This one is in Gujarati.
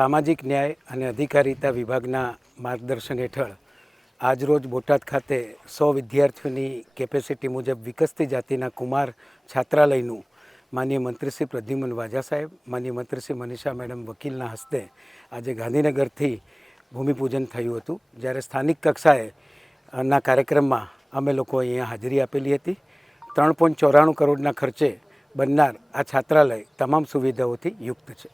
સામાજિક ન્યાય અને અધિકારીતા વિભાગના માર્ગદર્શન હેઠળ આજરોજ બોટાદ ખાતે 100 વિદ્યાર્થીઓની કેપેસિટી મુજબ વિકસતી જાતિના કુમાર છાત્રાલયનું માનનીય મંત્રી શ્રી પ્રદ્યુમન વાજા સાહેબ, માનનીય મંત્રી શ્રી મનીષા મેડમ વકીલના હસ્તે આજે ગાંધીનગરથી ભૂમિપૂજન થયું હતું. જ્યારે સ્થાનિક કક્ષાએ ના કાર્યક્રમમાં અમે લોકો અહીંયા હાજરી આપેલી હતી. 3.94 કરોડના ખર્ચે બનનાર આ છાત્રાલય તમામ સુવિધાઓથી યુક્ત છે.